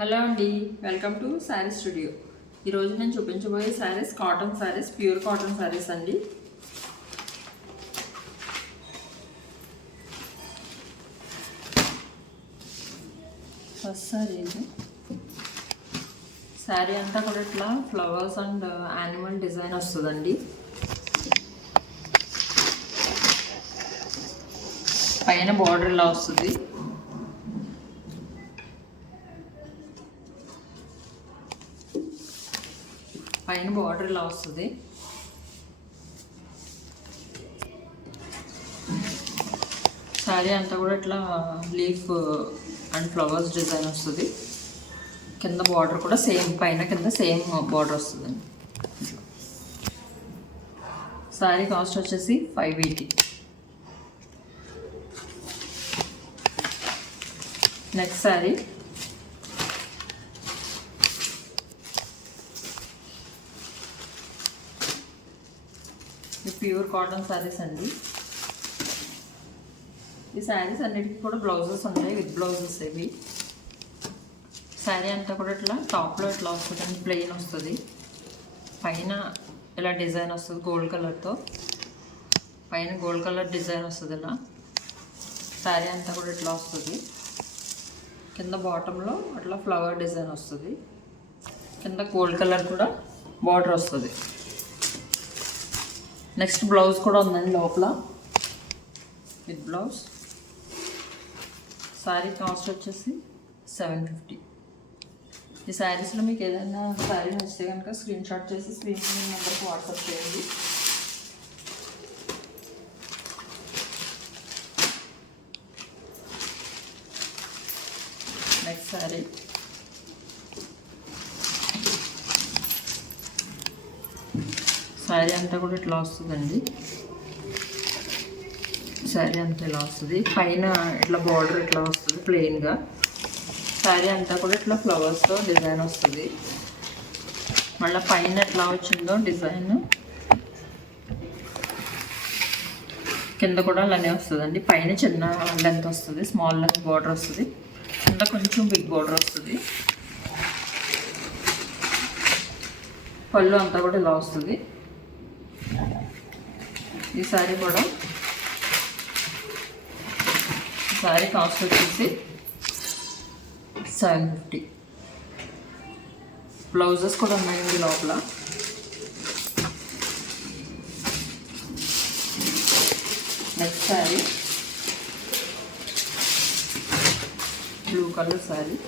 హలో అండి, welcome to sari స్టూడియో. ఈరోజు నేను చూపించబోయే saris cotton saris, pure cotton saris అండి. ఫస్ట్ శారీ అంతా కూడా ఇట్లా ఫ్లవర్స్ అండ్ యానిమల్ డిజైన్ వస్తుందండి. పైన బార్డర్ ఇలా వస్తుంది. పైన బార్డర్ ఇలా వస్తుంది. శారీ అంతా కూడా ఇట్లా లీఫ్ అండ్ ఫ్లవర్స్ డిజైన్ వస్తుంది. కింద బార్డర్ కూడా సేమ్, పైన కింద సేమ్ బార్డర్ వస్తుందండి. శారీ కాస్ట్ వచ్చేసి 580. నెక్స్ట్ శారీ ప్యూర్ కాటన్ శారీస్ అండి. ఈ శారీస్ అన్నిటికీ కూడా బ్లౌజెస్ ఉంటాయి, విత్ బ్లౌజెస్ ఇవి. శారీ అంతా కూడా ఇట్లా టాప్లో ఇట్లా వస్తుందండి, ప్లెయిన్ వస్తుంది. పైన ఇలా డిజైన్ వస్తుంది గోల్డ్ కలర్తో, పైన గోల్డ్ కలర్ డిజైన్ వస్తుంది. ఇలా శారీ అంతా కూడా ఇట్లా వస్తుంది. కింద బాటంలో అట్లా ఫ్లవర్ డిజైన్ వస్తుంది. కింద గోల్డ్ కలర్ కూడా బార్డర్ వస్తుంది. నెక్స్ట్ బ్లౌజ్ కూడా ఉందండి లోపల, విత్ బ్లౌజ్. శారీ కాస్ట్ వచ్చేసి 750. ఈ శారీస్లో మీకు ఏదైనా శారీ నచ్చితే కనుక స్క్రీన్ షాట్ చేసి స్క్రీన్ నెంబర్కి వాట్సాప్ చేయండి. నెక్స్ట్ శారీ శారీ అంతా కూడా ఇట్లా వస్తుందండి. శారీ అంతా ఇలా వస్తుంది. పైన ఇట్లా బార్డర్ ఇట్లా వస్తుంది ప్లెయిన్గా. శారీ అంతా కూడా ఇట్లా ఫ్లవర్స్తో డిజైన్ వస్తుంది. మళ్ళీ పైన ఎట్లా వచ్చిందో డిజైన్ కింద కూడా అలానే వస్తుందండి. పైన చిన్న లెంత్ వస్తుంది, స్మాల్ లెంత్ బార్డర్ వస్తుంది. కింద కొంచెం బిగ్ బార్డర్ వస్తుంది. పళ్ళు అంతా కూడా ఇలా వస్తుంది. ఈ శారీ కూడా శారీ కాస్ట్ వచ్చేసి 750. బ్లౌజెస్ కూడా ఉన్నాయండి లోపల. నెక్స్ట్ శారీ బ్లూ కలర్ శారీ.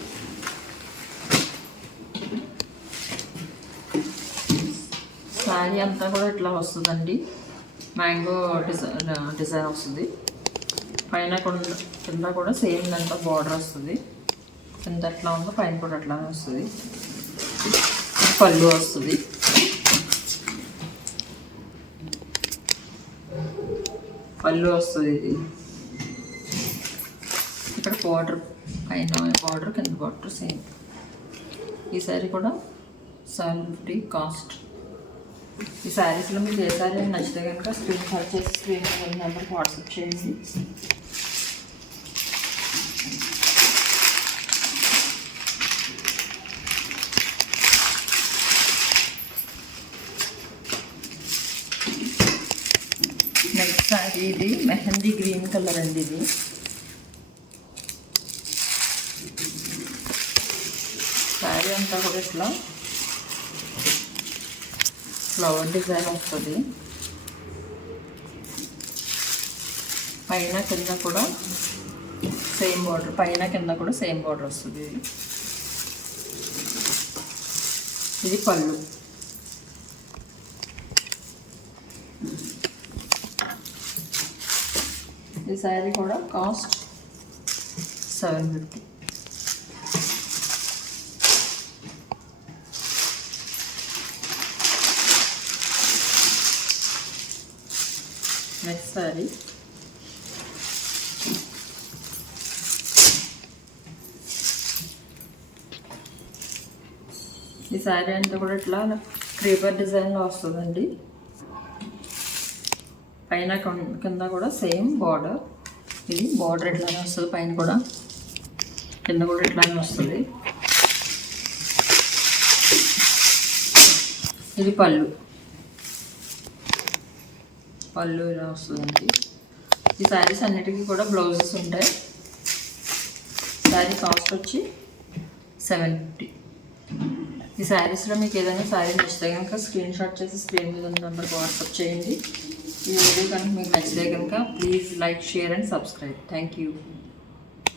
శారీ అంతా కూడా ఇట్లా వస్తుందండి, మ్యాంగో డిజైన్ వస్తుంది. పైన కూడా కింద కూడా సేమ్ దాంట్లో బార్డర్ వస్తుంది. కింద ఎట్లా ఉందో పైన కూడా అట్లానే వస్తుంది. పళ్ళు వస్తుంది. పళ్ళు వస్తుంది. ఇక్కడ బార్డర్, పైన బార్డర్ కింద బార్డర్ సేమ్. ఈ శారీ కూడా 750 కాస్ట్. ఈ శారీస్లో మీకు ఏ శారీ నచ్చితే కనుక స్క్రీన్ షాట్ చేసి స్క్రీన్ నెంబర్కి వాట్సాప్ చేయండి. నెక్స్ట్ శారీ ఇది మెహందీ గ్రీన్ కలర్ అండి. ఇది శారీ అంతా కూడా ఇట్లా ఫ్లవర్ డిజైన్ వస్తుంది. పైన కింద కూడా సేమ్ బార్డర్, పైన కింద కూడా సేమ్ బార్డర్ వస్తుంది. ఇది పళ్ళు. ఈ శారీ కూడా కాస్ట్ 750. నెక్స్ట్ శారీ ఈ శారీ అంతా కూడా ఇట్లా క్రీపర్ డిజైన్లో వస్తుందండి. పైన కింద కూడా సేమ్ బార్డర్. ఇది బార్డర్ ఇట్లానే వస్తుంది, పైన కూడా కింద కూడా ఇట్లానే వస్తుంది. ఇది పళ్ళు ఇలా వస్తుందండి. ఈ శారీస్ అన్నిటికీ కూడా బ్లౌజెస్ ఉంటాయి. శారీ కాస్ట్ వచ్చి 750. ఈ శారీస్లో మీకు ఏదైనా శారీ నచ్చితే కనుక స్క్రీన్ షాట్ చేసి స్క్రీన్ మీద ఉన్న నెంబర్కి వాట్సాప్ చేయండి. ఈ వీడియో కనుక మీకు నచ్చితే కనుక please like, share and subscribe. Thank you.